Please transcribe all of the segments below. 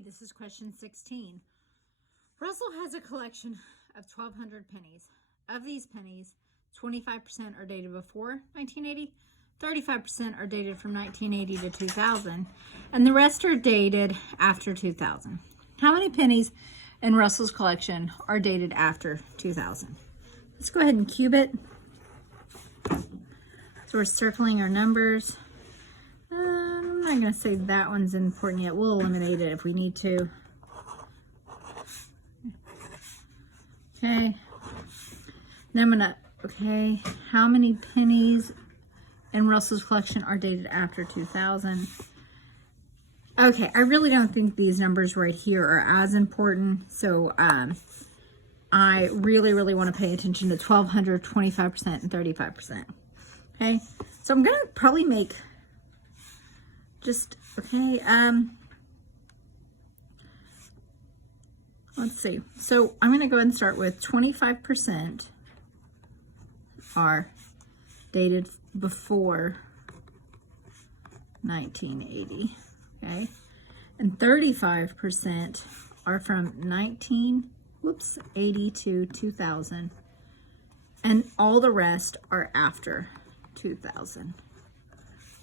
Hi, this is question 16. Russell has a collection of 1,200 pennies. Of these pennies, 25% are dated before 1980, 35% are dated from 1980 to 2000, and the rest are dated after 2000. How many pennies in Russell's collection are dated after 2000? Let's go ahead and cube it. So we're circling our numbers. I'm not going to say that one's important yet. We'll eliminate it if we need to. Okay. Then I'm going to, okay, how many pennies in Russell's collection are dated after 2000? Okay, I really don't think these numbers right here are as important. So I really want to pay attention to 1,200, 25%, and 35%. Okay, so I'm going to probably make just, okay, let's see. So I'm going to go ahead and start with 25% are dated before 1980, okay? And 35% are from 80 to 2000. And all the rest are after 2000,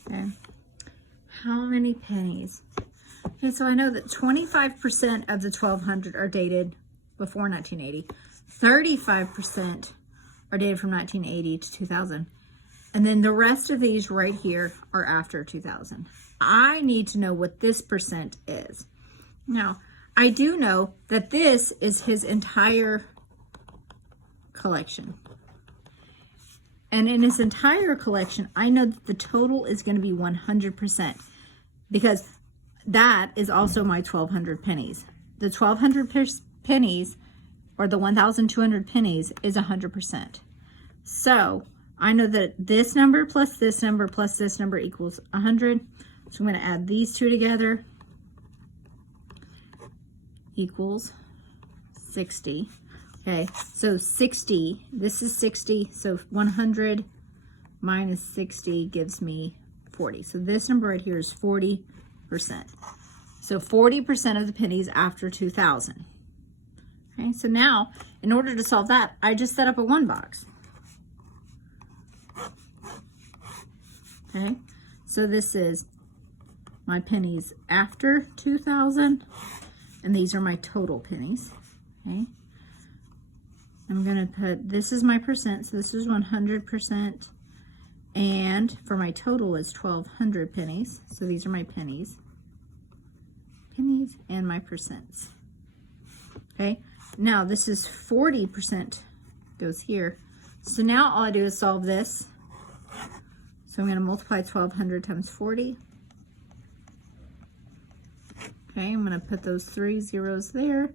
okay? How many pennies? Okay, so I know that 25% of the 1,200 are dated before 1980. 35% are dated from 1980 to 2000. And then the rest of these right here are after 2000. I need to know what this percent is. Now, I do know that this is his entire collection. And in his entire collection, I know that the total is going to be 100% because that is also my 1,200 pennies. The 1,200 pennies or the 1,200 pennies is 100%. So I know that this number plus this number plus this number equals 100. So I'm going to add these two together equals 60. Okay, so 60, this is 60, so 100 minus 60 gives me 40. So this number right here is 40%. So 40% of the pennies after 2000. Okay, so now, in order to solve that, I just set up a one box. Okay, so this is my pennies after 2000, and these are my total pennies. Okay. I'm going to put, this is my percent, so this is 100%, and for my total is 1,200 pennies, so these are my pennies and my percents. Okay, now this is 40% goes here, so now all I do is solve this. So I'm going to multiply 1,200 times 40. Okay, I'm going to put those 3 zeros there,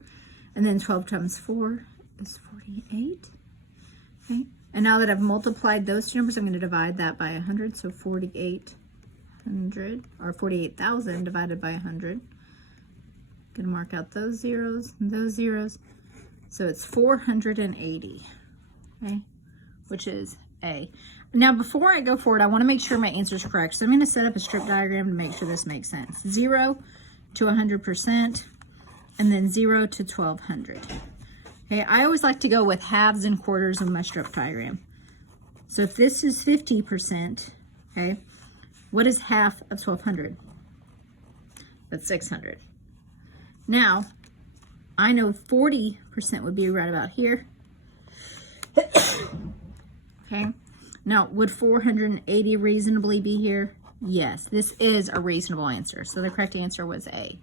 and then 12 times 4 is 48. Okay, and now that I've multiplied those two numbers, I'm going to divide that by 100. So 4,800 or 48,000 divided by 100. Going to mark out those zeros and those zeros. So it's 480. Okay, which is A. Now before I go forward, I want to make sure my answer is correct. So I'm going to set up a strip diagram to make sure this makes sense. 0 to 100%, and then 0 to 1,200. Okay, I always like to go with halves and quarters in my strip diagram. So if this is 50%, okay, what is half of 1,200? That's 600. Now, I know 40% would be right about here. Okay, now would 480 reasonably be here? Yes, this is a reasonable answer. So the correct answer was A.